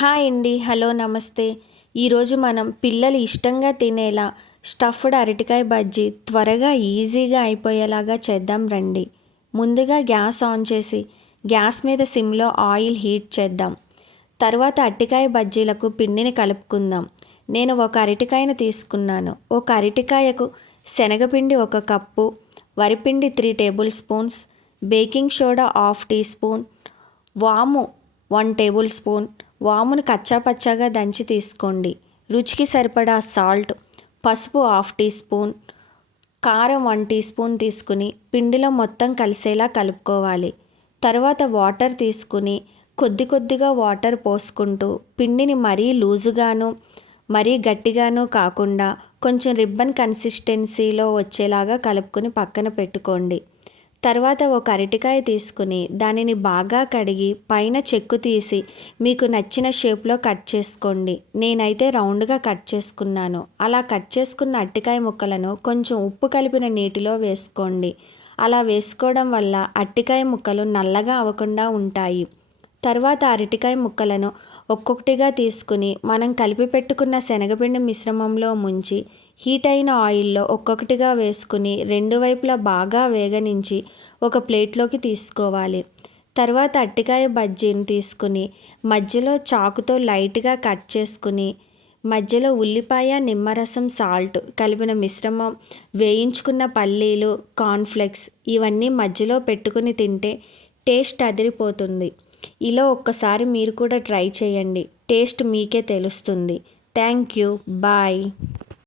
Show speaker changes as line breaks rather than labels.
Hi అండి hello నమస్తే. ఈరోజు మనం పిల్లలు ఇష్టంగా తినేలా స్టఫ్డ్ అరటికాయ బజ్జీ త్వరగా ఈజీగా అయిపోయేలాగా చేద్దాం రండి. ముందుగా గ్యాస్ ఆన్ చేసి గ్యాస్ మీద సిమ్లో ఆయిల్ హీట్ చేద్దాం. తర్వాత అరటికాయ బజ్జీలకు పిండిని కలుపుకుందాం. నేను ఒక అరటికాయను తీసుకున్నాను. ఒక అరటికాయకు శనగపిండి ఒక cup వరిపిండి three tablespoons baking soda half teaspoon వాము వన్ టేబుల్ స్పూన్ వామును కచ్చాపచ్చాగా దంచి తీసుకోండి. రుచికి సరిపడా సాల్ట్ పసుపు హాఫ్ టీ స్పూన్ కారం వన్ టీ స్పూన్ తీసుకుని పిండిలో మొత్తం కలిసేలా కలుపుకోవాలి. తర్వాత వాటర్ తీసుకుని కొద్ది కొద్దిగా వాటర్ పోసుకుంటూ పిండిని మరీ లూజుగాను మరీ గట్టిగాను కాకుండా కొంచెం రిబ్బన్ కన్సిస్టెన్సీలో వచ్చేలాగా కలుపుకొని పక్కన పెట్టుకోండి. తర్వాత ఒక అరటికాయ తీసుకుని దానిని బాగా కడిగి పైన చెక్కు తీసి మీకు నచ్చిన షేప్లో కట్ చేసుకోండి. నేనైతే రౌండ్గా కట్ చేసుకున్నాను. అలా కట్ చేసుకున్న అరటికాయ ముక్కలను కొంచెం ఉప్పు కలిపిన నీటిలో వేసుకోండి. అలా వేసుకోవడం వల్ల అరటికాయ ముక్కలు నల్లగా అవ్వకుండా ఉంటాయి. తర్వాత అరటికాయ ముక్కలను ఒక్కొక్కటిగా తీసుకుని మనం కలిపి పెట్టుకున్న శనగపిండి మిశ్రమంలో ముంచి హీట్ అయిన ఆయిల్లో ఒక్కొక్కటిగా వేసుకుని రెండు వైపులా బాగా వేగనించి ఒక ప్లేట్లోకి తీసుకోవాలి. తర్వాత అట్టికాయ బజ్జీని తీసుకుని మధ్యలో చాకుతో లైట్గా కట్ చేసుకుని మధ్యలో ఉల్లిపాయ నిమ్మరసం సాల్ట్ కలిపిన మిశ్రమం వేయించుకున్న పల్లీలు కార్న్ఫ్లెక్స్ ఇవన్నీ మధ్యలో పెట్టుకుని తింటే టేస్ట్ అదిరిపోతుంది. ఇలా ఒక్కసారి మీరు కూడా ట్రై చేయండి. టేస్ట్ మీకే తెలుస్తుంది. Thank you. బాయ్.